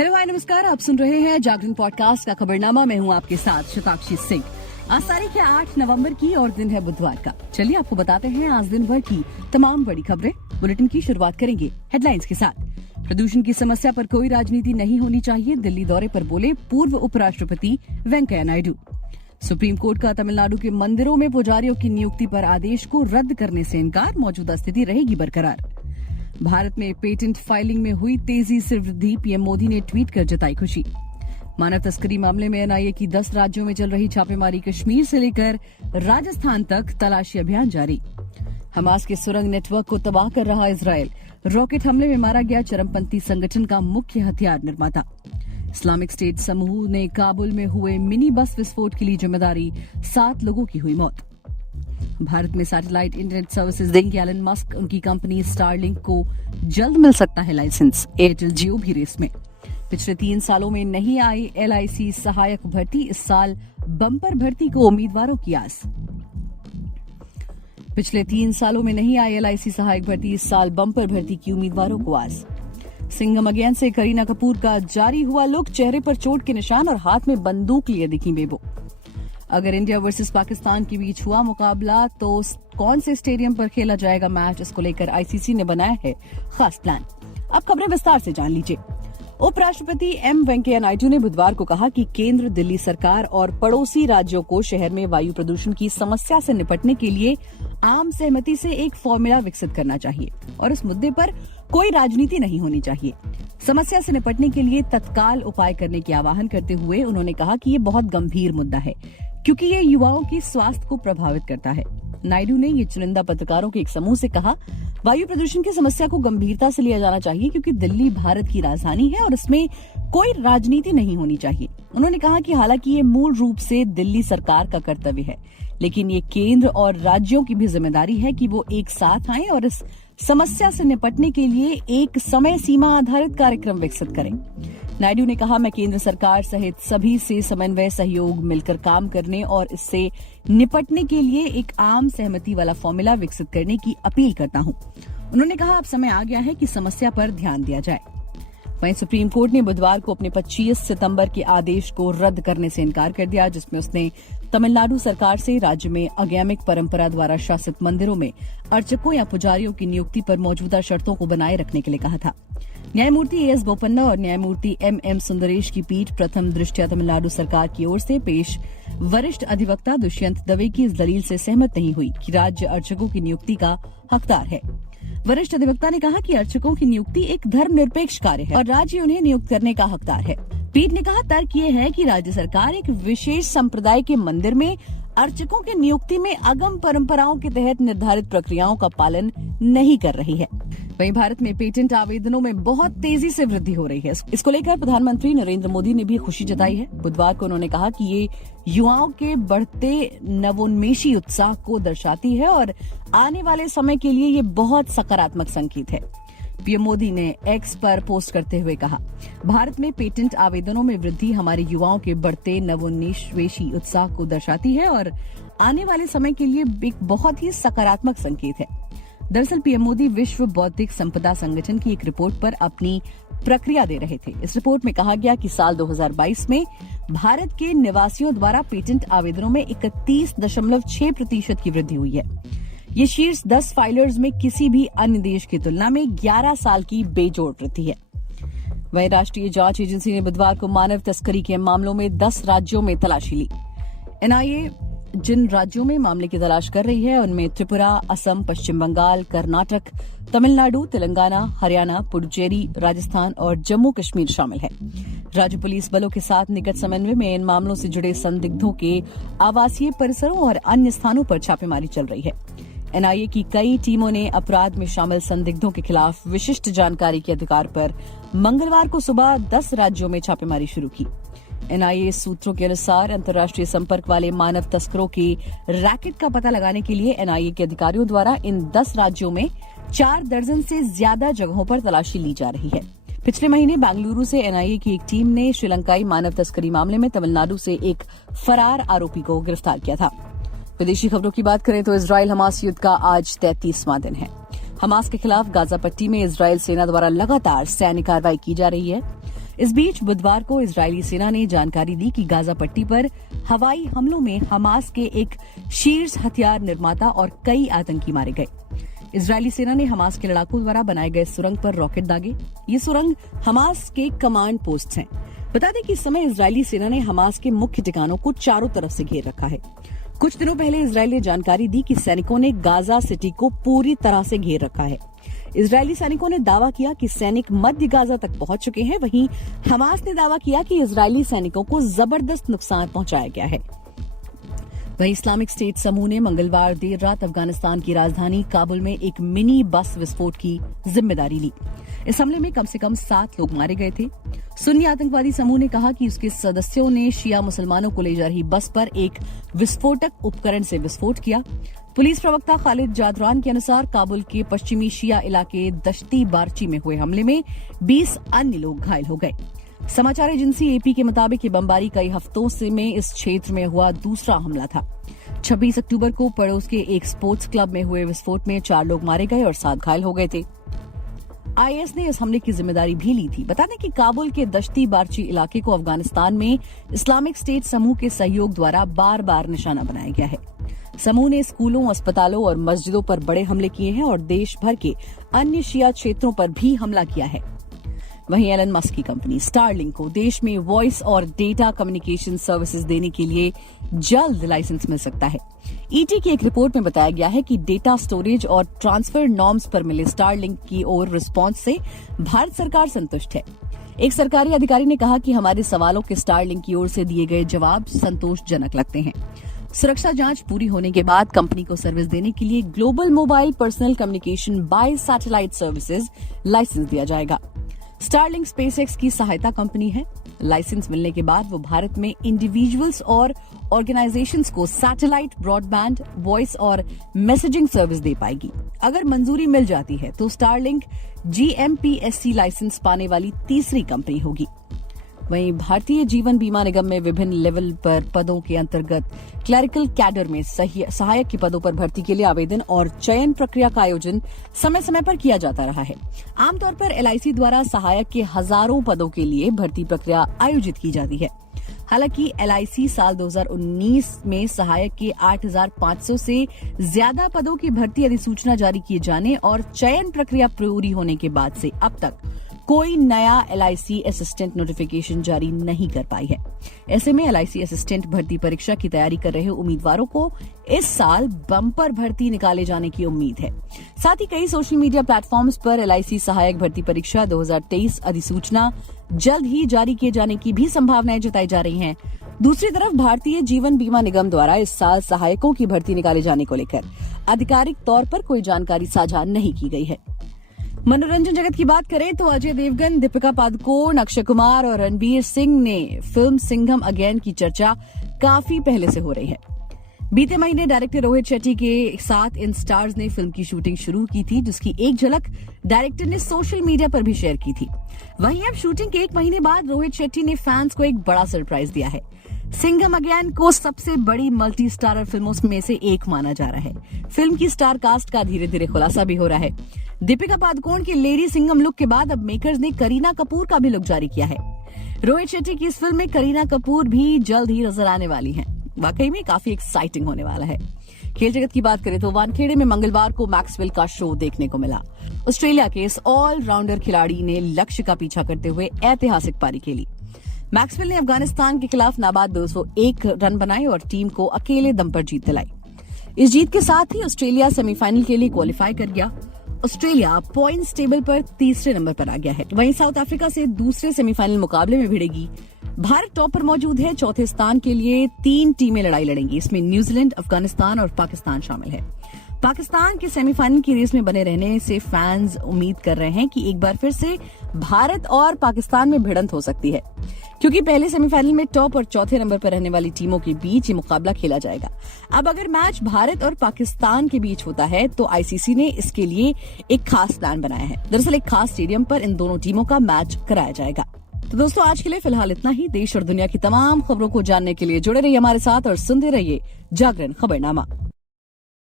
Hello hi नमस्कार, आप सुन रहे हैं जागरण पॉडकास्ट का खबरनामा। मैं हूं आपके साथ शताक्षी सिंह। आज तारीख है 8 नवंबर की और दिन है बुधवार का। चलिए आपको बताते हैं आज दिन भर की तमाम बड़ी खबरें। बुलेटिन की शुरुआत करेंगे हेडलाइंस के साथ। प्रदूषण की समस्या पर कोई राजनीति नहीं होनी चाहिए, दिल्ली दौरे पर बोले पूर्व उपराष्ट्रपति वेंकैया नायडू। सुप्रीम कोर्ट का तमिलनाडु के मंदिरों में पुजारियों की नियुक्ति पर आदेश को रद्द करने से इनकार, मौजूदा स्थिति रहेगी बरकरार। भारत में पेटेंट फाइलिंग में हुई तेजी से वृद्धि, पीएम मोदी ने ट्वीट कर जताई खुशी। मानव तस्करी मामले में एनआईए की 10 राज्यों में चल रही छापेमारी, कश्मीर से लेकर राजस्थान तक तलाशी अभियान जारी। हमास के सुरंग नेटवर्क को तबाह कर रहा इजरायल, रॉकेट हमले में मारा गया चरमपंथी संगठन का मुख्य हथियार निर्माता। इस्लामिक स्टेट समूह ने काबुल में हुए मिनी बस विस्फोट के लिए जिम्मेदारी, 7 लोगों की हुई मौत। भारत में सैटेलाइट इंटरनेट सर्विसेज देंगे एलन मस्क, उनकी कंपनी स्टारलिंक को जल्द मिल सकता है लाइसेंस। एयरटेल जियो भी रेस में। पिछले 3 सालों में नहीं आई एलआईसी सहायक भर्ती, इस साल बम्पर भर्ती को उम्मीदवारों की आस। पिछले 3 सालों में नहीं आई एलआईसी सहायक भर्ती, इस साल बम्पर भर्ती की उम्मीदवारों को आस। सिंघम अगेन से करीना कपूर का जारी हुआ लुक, चेहरे पर चोट के निशान और हाथ में बंदूक लिए दिखी बेबो। अगर इंडिया वर्सेस पाकिस्तान के बीच हुआ मुकाबला तो कौन से स्टेडियम पर खेला जाएगा मैच, इसको लेकर आईसीसी ने बनाया है खास प्लान। अब खबरें विस्तार से जान लीजिए। उपराष्ट्रपति एम वेंकैया नायडू ने बुधवार को कहा कि केंद्र, दिल्ली सरकार और पड़ोसी राज्यों को शहर में वायु प्रदूषण की समस्या से निपटने के लिए आम सहमति से एक फॉर्मूला विकसित करना चाहिए और इस मुद्दे पर कोई राजनीति नहीं होनी चाहिए। समस्या से निपटने के लिए तत्काल उपाय करने की आह्वान करते हुए उन्होंने कहा कि ये बहुत गंभीर मुद्दा है क्योंकि ये युवाओं के स्वास्थ्य को प्रभावित करता है। नायडू ने ये चुनिंदा पत्रकारों के एक समूह से कहा, वायु प्रदूषण की समस्या को गंभीरता से लिया जाना चाहिए क्योंकि दिल्ली भारत की राजधानी है और इसमें कोई राजनीति नहीं होनी चाहिए। उन्होंने कहा कि हालांकि ये मूल रूप से दिल्ली सरकार का कर्तव्य है, लेकिन ये केंद्र और राज्यों की भी जिम्मेदारी है कि वो एक साथ आएं और इस समस्या से निपटने के लिए एक समय सीमा आधारित कार्यक्रम विकसित करें। नायडू ने कहा, मैं केंद्र सरकार सहित सभी से समन्वय, सहयोग, मिलकर काम करने और इससे निपटने के लिए एक आम सहमति वाला फॉर्मूला विकसित करने की अपील करता हूं। उन्होंने कहा, अब समय आ गया है कि समस्या पर ध्यान दिया जाए। वहीं सुप्रीम कोर्ट ने बुधवार को अपने 25 सितंबर के आदेश को रद्द करने से इनकार कर दिया, जिसमें उसने तमिलनाडु सरकार से राज्य में अगैमिक परंपरा द्वारा शासित मंदिरों में अर्चकों या पुजारियों की नियुक्ति पर मौजूदा शर्तों को बनाए रखने के लिए कहा था। न्यायमूर्ति एएस बोपन्ना और न्यायमूर्ति एमएम सुंदरेश की पीठ प्रथम दृष्टया तमिलनाडु सरकार की ओर से पेश वरिष्ठ अधिवक्ता दुष्यंत दवे की इस दलील से सहमत नहीं हुई कि राज्य अर्चकों की नियुक्ति का हकदार है। वरिष्ठ अधिवक्ता ने कहा कि अर्चकों की नियुक्ति एक धर्मनिरपेक्ष कार्य है और राज्य उन्हें नियुक्त करने का हकदार है। पीठ ने कहा, तर्क ये है कि राज्य सरकार एक विशेष संप्रदाय के मंदिर में अर्चकों की नियुक्ति में अगम परंपराओं के तहत निर्धारित प्रक्रियाओं का पालन नहीं कर रही है। वहीं भारत में पेटेंट आवेदनों में बहुत तेजी से वृद्धि हो रही है। इसको लेकर प्रधानमंत्री नरेंद्र मोदी ने भी खुशी जताई है। बुधवार को उन्होंने कहा कि ये युवाओं के बढ़ते नवोन्मेषी उत्साह को दर्शाती है और आने वाले समय के लिए ये बहुत सकारात्मक संकेत है। पीएम मोदी ने एक्स पर पोस्ट करते हुए कहा, भारत में पेटेंट आवेदनों में वृद्धि हमारे युवाओं के बढ़ते नवोन्मेषी उत्साह को दर्शाती है और आने वाले समय के लिए एक बहुत ही सकारात्मक संकेत है। दरअसल पीएम मोदी विश्व बौद्धिक संपदा संगठन की एक रिपोर्ट पर अपनी प्रक्रिया दे रहे थे। इस रिपोर्ट में कहा गया कि साल 2022 में भारत के निवासियों द्वारा पेटेंट आवेदनों में 31.6% की वृद्धि हुई है। ये शीर्ष 10 फाइलर्स में किसी भी अन्य देश की तुलना में 11 साल की बेजोड़ वृद्धि है। वहीं राष्ट्रीय जांच एजेंसी ने बुधवार को मानव तस्करी के मामलों में 10 राज्यों में तलाशी ली। एनआईए जिन राज्यों में मामले की तलाश कर रही है उनमें त्रिपुरा, असम, पश्चिम बंगाल, कर्नाटक, तमिलनाडु, तेलंगाना, हरियाणा, पुडुचेरी, राजस्थान और जम्मू कश्मीर शामिल है। राज्य पुलिस बलों के साथ निकट समन्वय में इन मामलों से जुड़े संदिग्धों के आवासीय परिसरों और अन्य स्थानों पर छापेमारी चल रही है। एनआईए की कई टीमों ने अपराध में शामिल संदिग्धों के खिलाफ विशिष्ट जानकारी के अधिकार पर मंगलवार को सुबह 10 राज्यों में छापेमारी शुरू की। एनआईए सूत्रों के अनुसार अंतर्राष्ट्रीय संपर्क वाले मानव तस्करों के रैकेट का पता लगाने के लिए एनआईए के अधिकारियों द्वारा इन 10 राज्यों में 4 दर्जन से ज्यादा जगहों पर तलाशी ली जा रही है। पिछले महीने बेंगलुरु से एनआईए की एक टीम ने श्रीलंकाई मानव तस्करी मामले में तमिलनाडु से एक फरार आरोपी को गिरफ्तार किया था। विदेशी खबरों की बात करें तो इजरायल हमास युद्ध का आज 33वां दिन है। हमास के खिलाफ गाजा पट्टी में इजरायल सेना द्वारा लगातार सैन्य कार्रवाई की जा रही है। इस बीच बुधवार को इजरायली सेना ने जानकारी दी कि गाजा पट्टी पर हवाई हमलों में हमास के एक शीर्ष हथियार निर्माता और कई आतंकी मारे गए। इजरायली सेना ने हमास के लड़ाकों द्वारा बनाए गए सुरंग पर रॉकेट दागे। ये सुरंग हमास के कमांड पोस्ट हैं। बता दें कि इस समय इजरायली सेना ने हमास के मुख्य ठिकानों को चारों तरफ से घेर रखा है। कुछ दिनों पहले इजरायल ने जानकारी दी कि सैनिकों ने गाजा सिटी को पूरी तरह से घेर रखा है। इजरायली सैनिकों ने दावा किया कि सैनिक मध्य गाजा तक पहुंच चुके हैं। वहीं हमास ने दावा किया कि इजरायली सैनिकों को जबरदस्त नुकसान पहुंचाया गया है। वहीं इस्लामिक स्टेट समूह ने मंगलवार देर रात अफगानिस्तान की राजधानी काबुल में एक मिनी बस विस्फोट की जिम्मेदारी ली। इस हमले में कम से कम 7 लोग मारे गए थे। सुन्नी आतंकवादी समूह ने कहा कि उसके सदस्यों ने शिया मुसलमानों को ले जा रही बस पर एक विस्फोटक उपकरण से विस्फोट किया। पुलिस प्रवक्ता खालिद जादरान के अनुसार काबुल के पश्चिमी शिया इलाके दश्ती बारची में हुए हमले में 20 अन्य लोग घायल हो गए। समाचार एजेंसी एपी के मुताबिक ये बमबारी कई हफ्तों से में इस क्षेत्र में हुआ दूसरा हमला था। 26 अक्टूबर को पड़ोस के एक स्पोर्ट्स क्लब में हुए विस्फोट में 4 लोग मारे गए और 7 घायल हो गए थे। आईएस ने इस हमले की जिम्मेदारी भी ली थी। बता दें कि काबुल के दश्ती बारची इलाके को अफगानिस्तान में इस्लामिक स्टेट समूह के सहयोग द्वारा बार बार निशाना बनाया गया है। समूह ने स्कूलों, अस्पतालों और मस्जिदों पर बड़े हमले किए हैं और देश भर के अन्य शिया क्षेत्रों पर भी हमला किया है। वहीं एलन मस्क की कंपनी स्टारलिंक को देश में वॉइस और डेटा कम्युनिकेशन सर्विसेज देने के लिए जल्द लाइसेंस मिल सकता है। ईटी की एक रिपोर्ट में बताया गया है कि डेटा स्टोरेज और ट्रांसफर नॉर्म्स पर मिले स्टारलिंक की ओर रिस्पांस से भारत सरकार संतुष्ट है। एक सरकारी अधिकारी ने कहा कि हमारे सवालों के स्टारलिंक की ओर से दिए गए जवाब संतोषजनक लगते हैं। सुरक्षा जांच पूरी होने के बाद कंपनी को सर्विस देने के लिए global mobile personal communication by satellite services licence दिया जाएगा। स्टारलिंक स्पेसएक्स की सहायता कंपनी है। लाइसेंस मिलने के बाद वो भारत में इंडिविजुअल्स और ऑर्गेनाइजेशंस को सैटेलाइट, ब्रॉडबैंड, वॉइस और मैसेजिंग सर्विस दे पाएगी। अगर मंजूरी मिल जाती है तो स्टारलिंक जीएमपीएससी लाइसेंस पाने वाली तीसरी कंपनी होगी। वहीं भारतीय जीवन बीमा निगम में विभिन्न लेवल पर पदों के अंतर्गत क्लरिकल कैडर में सहायक के पदों पर भर्ती के लिए आवेदन और चयन प्रक्रिया का आयोजन समय समय पर किया जाता रहा है। आमतौर पर एलआईसी द्वारा सहायक के हजारों पदों के लिए भर्ती प्रक्रिया आयोजित की जाती है। हालांकि एलआईसी साल 2019 में सहायक के 8,500 से ज्यादा पदों की भर्ती अधिसूचना जारी किए जाने और चयन प्रक्रिया पूरी होने के बाद से अब तक कोई नया एलआईसी असिस्टेंट नोटिफिकेशन जारी नहीं कर पाई है। ऐसे में एलआईसी असिस्टेंट भर्ती परीक्षा की तैयारी कर रहे उम्मीदवारों को इस साल बम्पर भर्ती निकाले जाने की उम्मीद है। साथ ही कई सोशल मीडिया प्लेटफॉर्म्स पर एलआईसी सहायक भर्ती परीक्षा 2023 अधिसूचना जल्द ही जारी किए जाने की भी संभावनाएं जताई जा रही हैं। दूसरी तरफ भारतीय जीवन बीमा निगम द्वारा इस साल सहायकों की भर्ती निकाले जाने को लेकर आधिकारिक तौर पर कोई जानकारी साझा नहीं की गई है। मनोरंजन जगत की बात करें तो अजय देवगन, दीपिका पादुकोण, अक्षय कुमार और रणबीर सिंह ने फिल्म सिंघम अगेन की चर्चा काफी पहले से हो रही है। बीते महीने डायरेक्टर रोहित शेट्टी के साथ इन स्टार्स ने फिल्म की शूटिंग शुरू की थी, जिसकी एक झलक डायरेक्टर ने सोशल मीडिया पर भी शेयर की थी। वहीं अब शूटिंग के 1 महीने बाद रोहित शेट्टी ने फैंस को एक बड़ा सरप्राइज दिया है। सिंघम अगेन को सबसे बड़ी मल्टी स्टारर फिल्मों में से एक माना जा रहा है। फिल्म की स्टार कास्ट का धीरे धीरे खुलासा भी हो रहा है। दीपिका पादुकोण की लेडी सिंघम लुक के बाद अब मेकर्स ने करीना कपूर का भी लुक जारी किया है। रोहित शेट्टी की इस फिल्म में करीना कपूर भी जल्द ही नजर आने वाली हैं। वाकई में काफी एक्साइटिंग होने वाला है। खेल जगत की बात करें तो वानखेड़े में मंगलवार को मैक्सवेल का शो देखने को मिला। ऑस्ट्रेलिया के इस ऑलराउंडर खिलाड़ी ने लक्ष्य का पीछा करते हुए ऐतिहासिक पारी खेली। मैक्सवेल ने अफगानिस्तान के खिलाफ नाबाद 201 रन बनाए और टीम को अकेले दम पर जीत दिलाई। इस जीत के साथ ही ऑस्ट्रेलिया सेमीफाइनल के लिए क्वालिफाई कर गया। ऑस्ट्रेलिया पॉइंट्स टेबल पर तीसरे नंबर पर आ गया है। वहीं साउथ अफ्रीका से दूसरे सेमीफाइनल मुकाबले में भिड़ेगी। भारत टॉप पर मौजूद है। चौथे स्थान के लिए 3 टीमें लड़ाई लड़ेंगी। इसमें न्यूजीलैंड, अफगानिस्तान और पाकिस्तान शामिल है। पाकिस्तान के सेमीफाइनल की रेस में बने रहने से फैंस उम्मीद कर रहे हैं कि एक बार फिर से भारत और पाकिस्तान में भिड़ंत हो सकती है, क्योंकि पहले सेमीफाइनल में टॉप और चौथे नंबर पर रहने वाली टीमों के बीच ये मुकाबला खेला जाएगा। अब अगर मैच भारत और पाकिस्तान के बीच होता है तो आईसीसी ने इसके लिए एक खास प्लान बनाया है। दरअसल एक खास स्टेडियम पर इन दोनों टीमों का मैच कराया जाएगा। तो दोस्तों, आज के लिए फिलहाल इतना ही। देश और दुनिया की तमाम खबरों को जानने के लिए जुड़े रहिए हमारे साथ और सुनते रहिए जागरण खबरनामा।